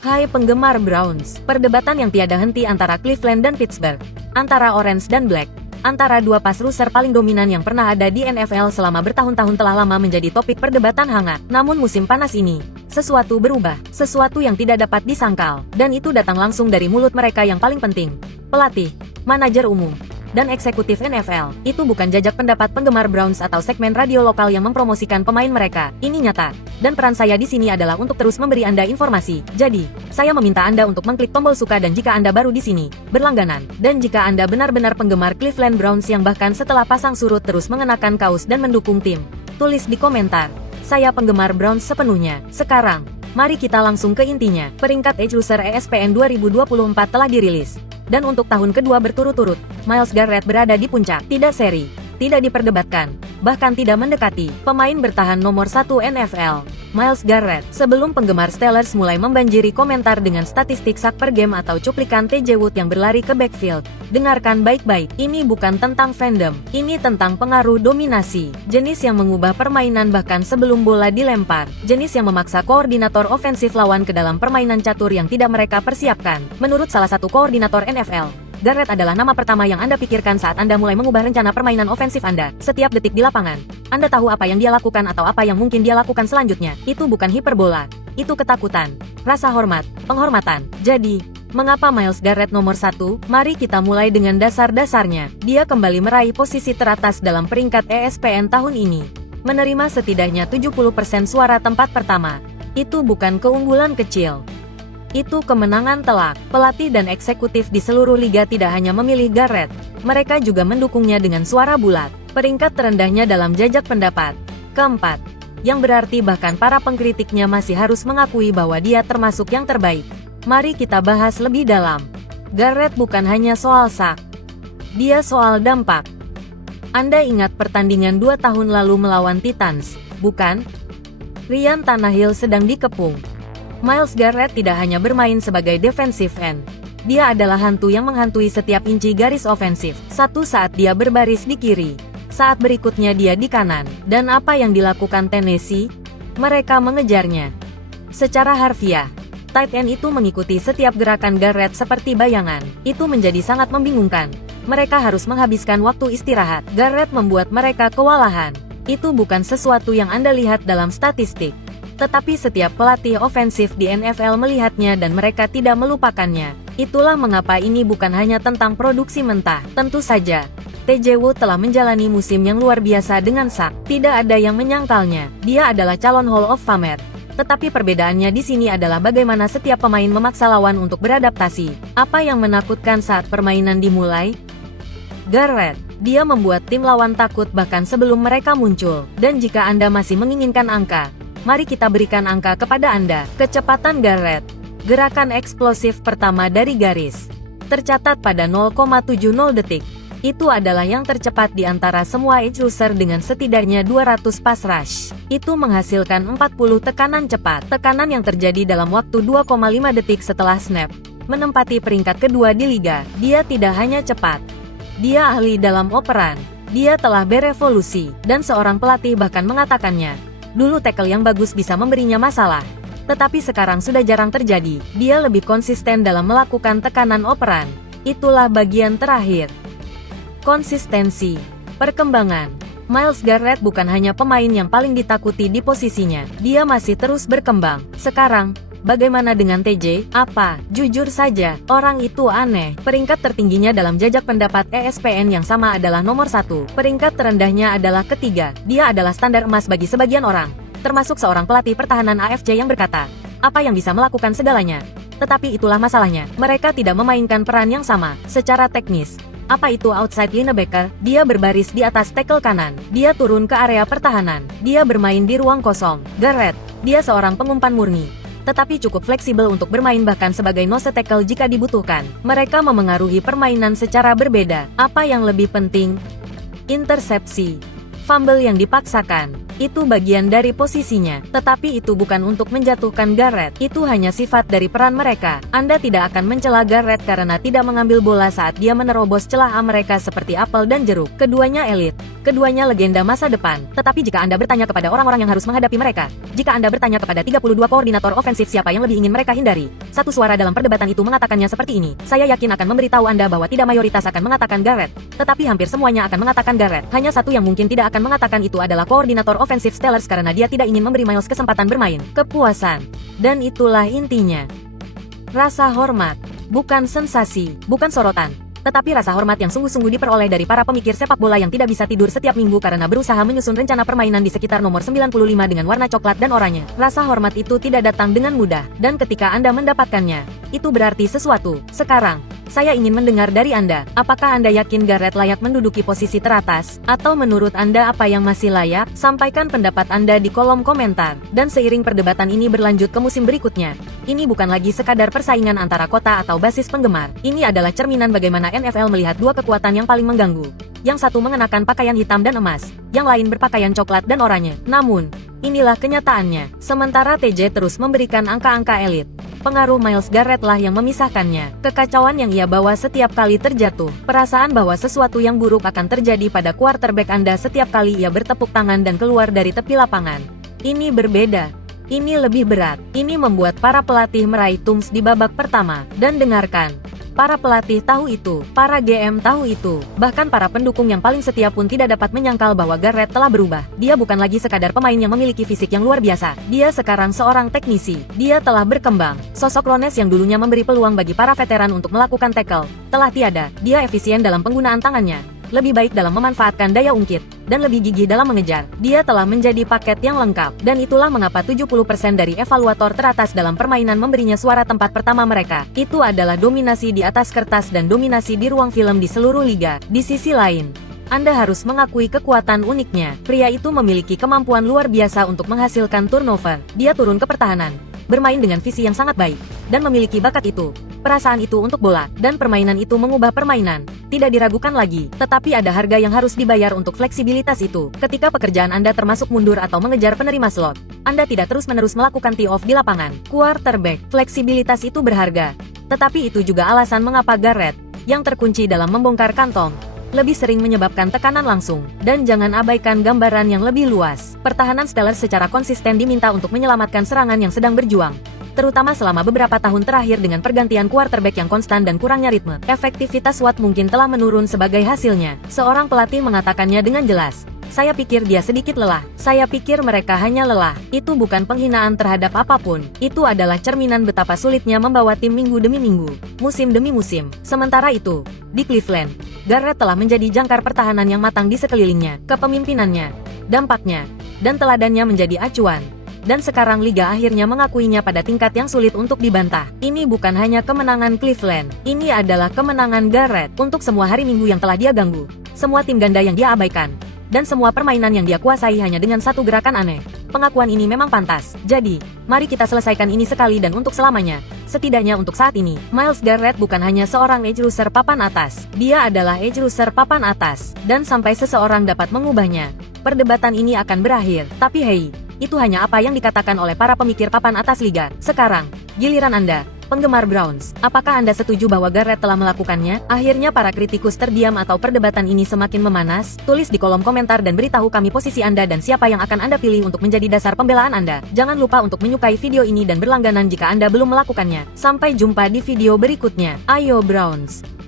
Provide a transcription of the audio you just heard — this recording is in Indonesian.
Hai penggemar Browns, perdebatan yang tiada henti antara Cleveland dan Pittsburgh, antara Orange dan Black, antara dua pass rusher paling dominan yang pernah ada di NFL selama bertahun-tahun telah lama menjadi topik perdebatan hangat. Namun musim panas ini, sesuatu berubah, sesuatu yang tidak dapat disangkal, dan itu datang langsung dari mulut mereka yang paling penting, pelatih, manajer umum, dan eksekutif NFL. Itu bukan jajak pendapat penggemar Browns atau segmen radio lokal yang mempromosikan pemain mereka. Ini nyata. Dan peran saya di sini adalah untuk terus memberi Anda informasi. Jadi, saya meminta Anda untuk mengklik tombol suka dan jika Anda baru di sini, berlangganan. Dan jika Anda benar-benar penggemar Cleveland Browns yang bahkan setelah pasang surut terus mengenakan kaos dan mendukung tim, tulis di komentar. Saya penggemar Browns sepenuhnya. Sekarang, mari kita langsung ke intinya. Peringkat Edge Rusher ESPN 2024 telah dirilis. Dan untuk tahun kedua berturut-turut, Myles Garrett berada di puncak, tidak seri, tidak diperdebatkan, bahkan tidak mendekati pemain bertahan nomor 1 NFL. Myles Garrett, sebelum penggemar Steelers mulai membanjiri komentar dengan statistik sack per game atau cuplikan TJ Watt yang berlari ke backfield, dengarkan baik-baik, ini bukan tentang fandom, ini tentang pengaruh dominasi, jenis yang mengubah permainan bahkan sebelum bola dilempar, jenis yang memaksa koordinator ofensif lawan ke dalam permainan catur yang tidak mereka persiapkan. Menurut salah satu koordinator NFL, Garrett adalah nama pertama yang Anda pikirkan saat Anda mulai mengubah rencana permainan ofensif Anda. Setiap detik di lapangan, Anda tahu apa yang dia lakukan atau apa yang mungkin dia lakukan selanjutnya. Itu bukan hiperbola. Itu ketakutan. Rasa hormat. Penghormatan. Jadi, mengapa Myles Garrett nomor 1? Mari kita mulai dengan dasar-dasarnya. Dia kembali meraih posisi teratas dalam peringkat ESPN tahun ini. Menerima setidaknya 70% suara tempat pertama. Itu bukan keunggulan kecil. Itu kemenangan telak. Pelatih dan eksekutif di seluruh liga tidak hanya memilih Garrett, mereka juga mendukungnya dengan suara bulat. Peringkat terendahnya dalam jajak pendapat. Keempat, yang berarti bahkan para pengkritiknya masih harus mengakui bahwa dia termasuk yang terbaik. Mari kita bahas lebih dalam. Garrett bukan hanya soal sack. Dia soal dampak. Anda ingat pertandingan 2 tahun lalu melawan Titans, bukan? Ryan Tannehill sedang dikepung. Myles Garrett tidak hanya bermain sebagai defensive end. Dia adalah hantu yang menghantui setiap inci garis ofensif. Satu saat dia berbaris di kiri, saat berikutnya dia di kanan. Dan apa yang dilakukan Tennessee? Mereka mengejarnya. Secara harfiah, tight end itu mengikuti setiap gerakan Garrett seperti bayangan. Itu menjadi sangat membingungkan. Mereka harus menghabiskan waktu istirahat. Garrett membuat mereka kewalahan. Itu bukan sesuatu yang Anda lihat dalam statistik. Tetapi setiap pelatih ofensif di NFL melihatnya dan mereka tidak melupakannya. Itulah mengapa ini bukan hanya tentang produksi mentah. Tentu saja, TJ Watt telah menjalani musim yang luar biasa dengan sack. Tidak ada yang menyangkalnya. Dia adalah calon Hall of Famer. Tetapi perbedaannya di sini adalah bagaimana setiap pemain memaksa lawan untuk beradaptasi. Apa yang menakutkan saat permainan dimulai? Garrett, dia membuat tim lawan takut bahkan sebelum mereka muncul. Dan jika Anda masih menginginkan angka, mari kita berikan angka kepada Anda. Kecepatan Garrett. Gerakan eksplosif pertama dari garis. Tercatat pada 0,70 detik. Itu adalah yang tercepat di antara semua edge rusher dengan setidaknya 200 pass rush. Itu menghasilkan 40 tekanan cepat. Tekanan yang terjadi dalam waktu 2,5 detik setelah snap. Menempati peringkat kedua di liga. Dia tidak hanya cepat. Dia ahli dalam operan. Dia telah berevolusi. Dan seorang pelatih bahkan mengatakannya. Dulu tackle yang bagus bisa memberinya masalah. Tetapi sekarang sudah jarang terjadi. Dia lebih konsisten dalam melakukan tekanan operan. Itulah bagian terakhir. Konsistensi. Perkembangan. Myles Garrett bukan hanya pemain yang paling ditakuti di posisinya. Dia masih terus berkembang. Sekarang, bagaimana dengan TJ? Apa? Jujur saja, orang itu aneh. Peringkat tertingginya dalam jajak pendapat ESPN yang sama adalah nomor 1. Peringkat terendahnya adalah ketiga. Dia adalah standar emas bagi sebagian orang. Termasuk seorang pelatih pertahanan AFC yang berkata, apa yang bisa melakukan segalanya? Tetapi itulah masalahnya. Mereka tidak memainkan peran yang sama. Secara teknis, apa itu outside linebacker? Dia berbaris di atas tackle kanan. Dia turun ke area pertahanan. Dia bermain di ruang kosong. Garrett, dia seorang pengumpan murni. Tetapi cukup fleksibel untuk bermain bahkan sebagai nose tackle jika dibutuhkan. Mereka memengaruhi permainan secara berbeda. Apa yang lebih penting? Intersepsi. Fumble yang dipaksakan. Itu bagian dari posisinya. Tetapi itu bukan untuk menjatuhkan Garrett. Itu hanya sifat dari peran mereka. Anda tidak akan mencela Garrett karena tidak mengambil bola saat dia menerobos celah mereka seperti apel dan jeruk. Keduanya elit. Keduanya legenda masa depan. Tetapi jika Anda bertanya kepada orang-orang yang harus menghadapi mereka, jika Anda bertanya kepada 32 koordinator ofensif siapa yang lebih ingin mereka hindari, Satu suara dalam perdebatan itu mengatakannya seperti ini. Saya yakin akan memberitahu Anda bahwa tidak mayoritas akan mengatakan Garrett, tetapi hampir semuanya akan mengatakan Garrett. Hanya satu yang mungkin tidak akan mengatakan itu adalah koordinator ofensif Steelers karena dia tidak ingin memberi Miles kesempatan bermain. Kepuasan. Dan itulah intinya. Rasa hormat. Bukan sensasi, bukan sorotan, tetapi rasa hormat yang sungguh-sungguh diperoleh dari para pemikir sepak bola yang tidak bisa tidur setiap minggu karena berusaha menyusun rencana permainan di sekitar nomor 95 dengan warna coklat dan oranye. Rasa hormat itu tidak datang dengan mudah, dan ketika Anda mendapatkannya, itu berarti sesuatu. Sekarang, saya ingin mendengar dari Anda, apakah Anda yakin Garrett layak menduduki posisi teratas? Atau menurut Anda apa yang masih layak? Sampaikan pendapat Anda di kolom komentar. Dan seiring perdebatan ini berlanjut ke musim berikutnya, ini bukan lagi sekadar persaingan antara kota atau basis penggemar. Ini adalah cerminan bagaimana NFL melihat dua kekuatan yang paling mengganggu. Yang satu mengenakan pakaian hitam dan emas, yang lain berpakaian coklat dan oranye. Namun, inilah kenyataannya. Sementara TJ terus memberikan angka-angka elit, pengaruh Myles Garrett lah yang memisahkannya. Kekacauan yang ia bawa setiap kali terjatuh. Perasaan bahwa sesuatu yang buruk akan terjadi pada quarterback Anda setiap kali ia bertepuk tangan dan keluar dari tepi lapangan. Ini berbeda. Ini lebih berat. Ini membuat para pelatih meraih tums di babak pertama. Dan dengarkan. Para pelatih tahu itu, para GM tahu itu, bahkan para pendukung yang paling setia pun tidak dapat menyangkal bahwa Garrett telah berubah. Dia bukan lagi sekadar pemain yang memiliki fisik yang luar biasa. Dia sekarang seorang teknisi. Dia telah berkembang. Sosok Rones yang dulunya memberi peluang bagi para veteran untuk melakukan tackle, telah tiada. Dia efisien dalam penggunaan tangannya, lebih baik dalam memanfaatkan daya ungkit, dan lebih gigih dalam mengejar. Dia telah menjadi paket yang lengkap, dan itulah mengapa 70% dari evaluator teratas dalam permainan memberinya suara tempat pertama mereka. Itu adalah dominasi di atas kertas dan dominasi di ruang film di seluruh liga. Di sisi lain, Anda harus mengakui kekuatan uniknya. Pria itu memiliki kemampuan luar biasa untuk menghasilkan turnover. Dia turun ke pertahanan, bermain dengan visi yang sangat baik, dan memiliki bakat itu, perasaan itu untuk bola, dan permainan itu mengubah permainan. Tidak diragukan lagi, tetapi ada harga yang harus dibayar untuk fleksibilitas itu. Ketika pekerjaan Anda termasuk mundur atau mengejar penerima slot, Anda tidak terus-menerus melakukan tee-off di lapangan. Quarterback, fleksibilitas itu berharga. Tetapi itu juga alasan mengapa Garrett, yang terkunci dalam membongkar kantong, lebih sering menyebabkan tekanan langsung. Dan jangan abaikan gambaran yang lebih luas. Pertahanan Steelers secara konsisten diminta untuk menyelamatkan serangan yang sedang berjuang, terutama selama beberapa tahun terakhir dengan pergantian quarterback yang konstan dan kurangnya ritme. Efektivitas Watt mungkin telah menurun sebagai hasilnya. Seorang pelatih mengatakannya dengan jelas. Saya pikir dia sedikit lelah. Saya pikir mereka hanya lelah. Itu bukan penghinaan terhadap apapun. Itu adalah cerminan betapa sulitnya membawa tim minggu demi minggu, musim demi musim. Sementara itu, di Cleveland, Garrett telah menjadi jangkar pertahanan yang matang di sekelilingnya. Kepemimpinannya, dampaknya, dan teladannya menjadi acuan. Dan sekarang liga akhirnya mengakuinya pada tingkat yang sulit untuk dibantah. Ini bukan hanya kemenangan Cleveland, ini adalah kemenangan Garrett. Untuk semua hari minggu yang telah dia ganggu, semua tim ganda yang dia abaikan, dan semua permainan yang dia kuasai hanya dengan satu gerakan aneh. Pengakuan ini memang pantas. Jadi, mari kita selesaikan ini sekali dan untuk selamanya. Setidaknya untuk saat ini, Myles Garrett bukan hanya seorang edge rusher papan atas. Dia adalah edge rusher papan atas. Dan sampai seseorang dapat mengubahnya, perdebatan ini akan berakhir. Tapi hey, itu hanya apa yang dikatakan oleh para pemikir papan atas liga. Sekarang, giliran Anda, penggemar Browns. Apakah Anda setuju bahwa Garrett telah melakukannya? Akhirnya para kritikus terdiam atau perdebatan ini semakin memanas? Tulis di kolom komentar dan beritahu kami posisi Anda dan siapa yang akan Anda pilih untuk menjadi dasar pembelaan Anda. Jangan lupa untuk menyukai video ini dan berlangganan jika Anda belum melakukannya. Sampai jumpa di video berikutnya. Ayo Browns!